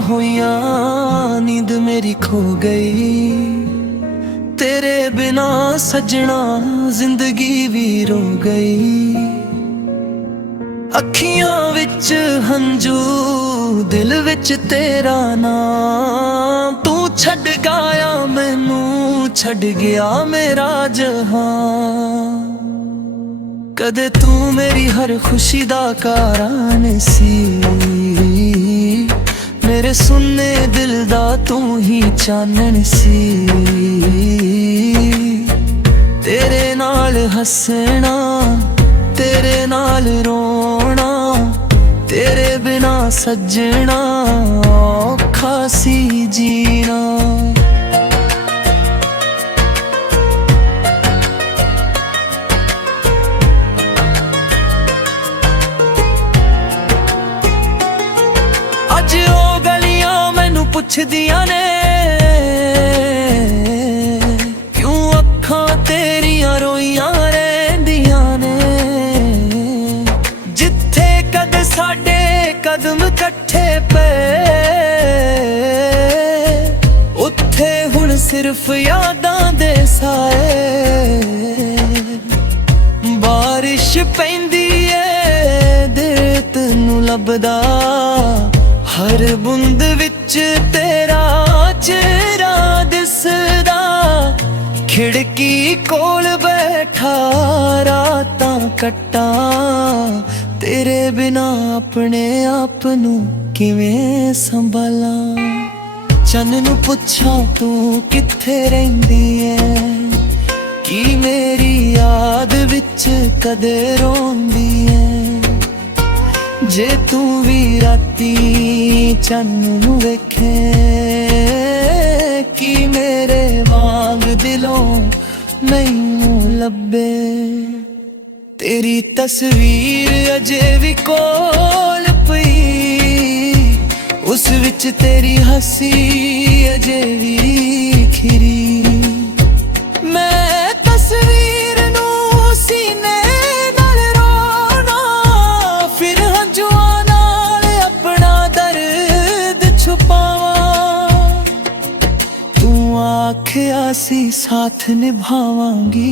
होइयां नींद मेरी खो गई। तेरे बिना सजना जिंदगी भी रो गई। अखियां विच हंजू दिल विच तेरा नाम। तू छड़ गाया मैनू छड़ गया मेरा जहां। कदे तू मेरी हर खुशी दा कारण सी। मेरे सुन्ने दिल दा तू ही चानन सी। तेरे नाल हसना तेरे नाल रोना। तेरे बिना सजना औखा सी जीना। अज ओ गलियां मैनू पुछदियां ने क्यों अखां तेरियां रोइयां रहिंदियां ने। जिथे कद साडे कदम कट्ठे पे उत्थे हुण सिर्फ यादां दे साए। बारिश पैंदी ऐ दिल तैनू लभदा। हर बूंद विच तेरा चेहरा दिसदा। खिड़की कोल बैठा रातां कट्टा। तेरे बिना अपने आप नू किवें संभाला। चन्न नू पुछां तू कित्थे रहिंदी ऐ। की मेरी याद विच कदे रोंदी ऐ। जे तू भी राती चन्न नू वेखे कि मेरे वांग दिलों मैनू लब्बे। तेरी तस्वीर अजे भी कोल पई। उस विच तेरी हसी अजे भी खिरी। मैं तस्वीर नू सीने नाल रोना। फिर हंजुआं नाल अपना दर्द छुपावां। तू आखिया सी साथ निभावांगी।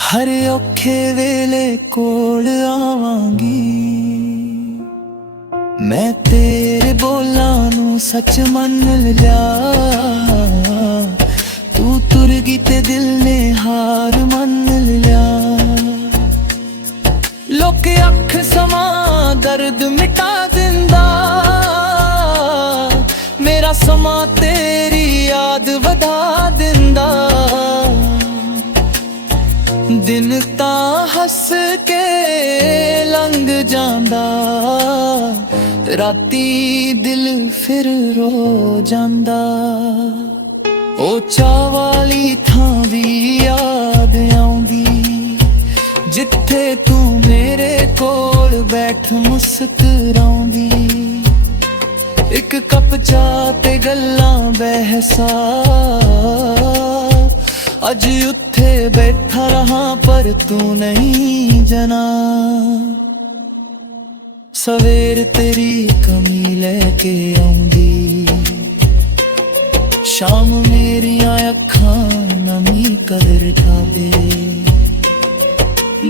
हर औखे वेले कोल आवांगी। मैं तेरे बोलां नू सच मन लिया। तू तुर गई ते दिल ने हार मन लिया। लोक अख समा दर्द मिटा दिंदा। मेरा समा तेरी याद वधा दिंदा। दिन तां हस के लंघ जांदा। राती दिल फिर रो जांदा। ओ चाह वाली थां भी याद आउंदी। जिथे तू मेरे कोल बैठ मुस्कराउंदी। एक कप चाह ते गल्लां बहसा। अज उत्थे बैठा रहा पर तू नहीं जना। सवेर तेरी कमी लेके आउंदी। शाम मेरियां अखां नमी कदर ठावे।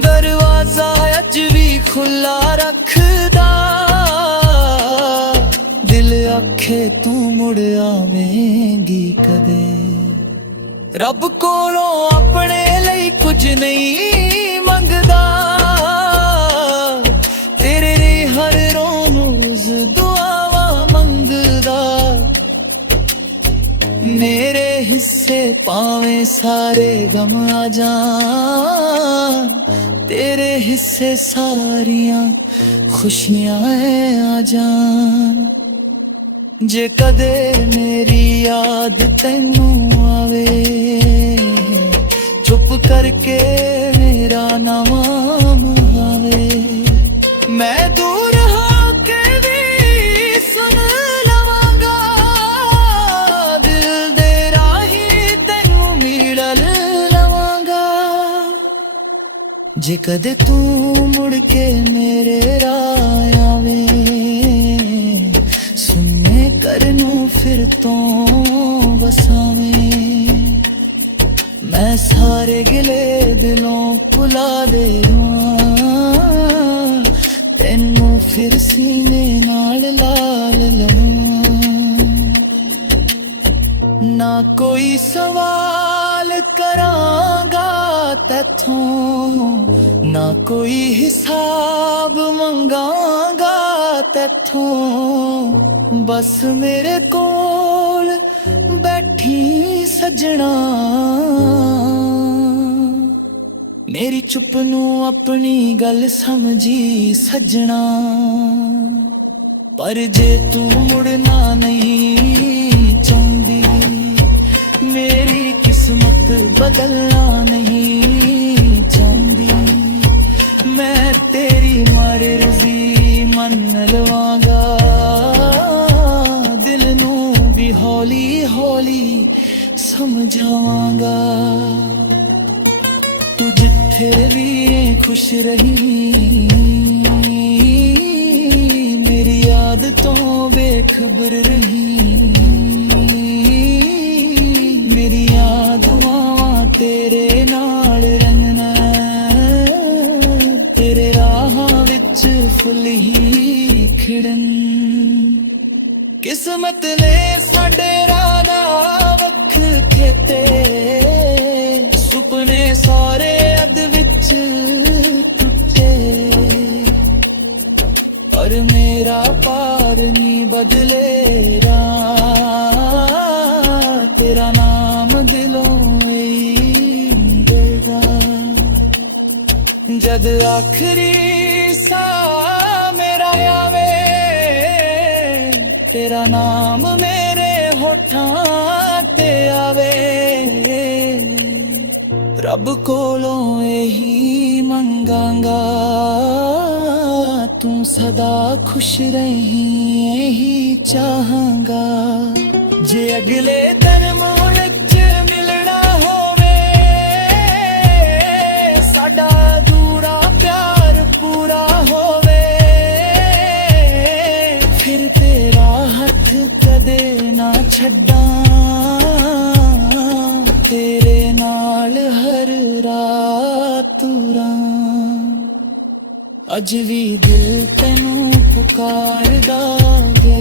दरवाजा अज भी खुला रखदा। दिल आखे तू मुड़ आवेंगी कदे। रब कोलों अपने लई कुछ नहीं मंगदा। तेरे हर रोज दुआवां मंगदा। मेरे हिस्से पावे सारे गम आ जान। तेरे हिस्से सारियां खुशियां आ जान। जे कदे मेरी याद तैनू आवे। चुप करके मेरा नाम आवे। मैं दूर होके भी सुन लवांगा। दिल दे राही तैनू मिल लवांगा। जे कदे तू मुड़ के मेरे राह आवे। ਘਰ ਨੂੰ ਫਿਰ ਤੋਂ ਵਸਾਵੇਂ। ਮੈਂ ਸਾਰੇ ਗਿਲੇ ਦਿਲੋਂ ਭੁਲਾ ਦੇਵਾਂ, ਤੈਨੂੰ ਫਿਰ ਸੀਨੇ ਨਾਲ ਲਾਲ ਲਵਾਂ। ਨਾ ਕੋਈ ਸਵਾਲ ਕਰਾਂਗਾ ਤੈਥੋਂ, ਨਾ ਕੋਈ ਹਿਸਾਬ ਮੰਗਾਂਗਾ ਤੈਥੋਂ। ਬਸ ਮੇਰੇ ਕੋਲ ਬੈਠੀ ਸੱਜਣਾ, ਮੇਰੀ ਚੁੱਪ ਨੂੰ ਆਪਣੀ ਗੱਲ ਸਮਝੀ ਸੱਜਣਾ। ਪਰ ਜੇ ਤੂੰ ਮੁੜਨਾ ਨਹੀਂ ਚਾਹੁੰਦੀ, ਮੇਰੀ ਕਿਸਮਤ ਬਦਲਣਾ ਨਹੀਂ ਚਾਹੁੰਦੀ, ਮੈਂ ਤੇਰੀ ਮਰਜ਼ੀ ਮੰਨ ਲਵਾਂਗਾ। ਦਿਲ ਨੂੰ ਵੀ ਹੌਲੀ ਹੌਲੀ ਸਮਝਾਵਾਂਗਾ। ਤੂੰ ਜਿੱਥੇ ਵੀ ਖੁਸ਼ ਰਹੀ, ਮੇਰੀ ਯਾਦ ਤੋਂ ਬੇਖਬਰ ਰਹੀ। ਮੇਰੀਆਂ ਦੁਆਵਾਂ ਤੇਰੇ ਨਾਲ ਰਹਿਣਾ, ਤੇਰੇ ਰਾਹਾਂ ਵਿੱਚ ਫੁੱਲ ਹੀ ਖਿੜਨ। ਕਿਸਮਤ ਨੇ ਸਾਡੇ ਰਾਹ ਦਾ ਵੱਖ ਕੀਤੇ, ਸੁਪਨੇ ਸਾਰੇ ਅੱਧ ਵਿੱਚ ਟੁੱਟੇ। ਪਰ ਮੇਰਾ ਪਾਰ ਨਹੀਂ ਬਦਲੇ ਰਾਹ, ਤੇਰਾ ਨਾਮ ਦਿਲੋਂ ਹੀ ਮਿਲੇਗਾ। ਜਦ ਆਖਰੀ ਸਾਹ ਮੇਰਾ ਆਵੇ, ਤੇਰਾ ਨਾਮ ਮੇਰੇ ਹੋਠਾਂ ਤੇ ਆਵੇ। ਰੱਬ ਕੋਲੋਂ ਇਹੀ ਮੰਗਾਂਗਾ, ਤੂੰ ਸਦਾ ਖੁਸ਼ ਰਹੀਂ ਇਹੀ ਚਾਹਾਂਗਾ। ਜੇ ਅਗਲੇ ਜਨਮ ਵਿੱਚ ਮਿਲਣਾ ਹੋਵੇ, ਸਾਡਾ ਅਧੂਰਾ ਪਿਆਰ ਪੂਰਾ ਹੋਵੇ, ਫਿਰ ਤੇਰਾ ਹੱਥ ਕਦੇ ਨਾ ਛੱਡਾਂ, ਤੇਰੇ ਨਾਲ ਹਰ ਰਾਤ ਤੁਰਾਂ। ਅੱਜ ਵੀ ਦਿਲ ਤੈਨੂੰ ਪੁਕਾਰਦਾ ਏ।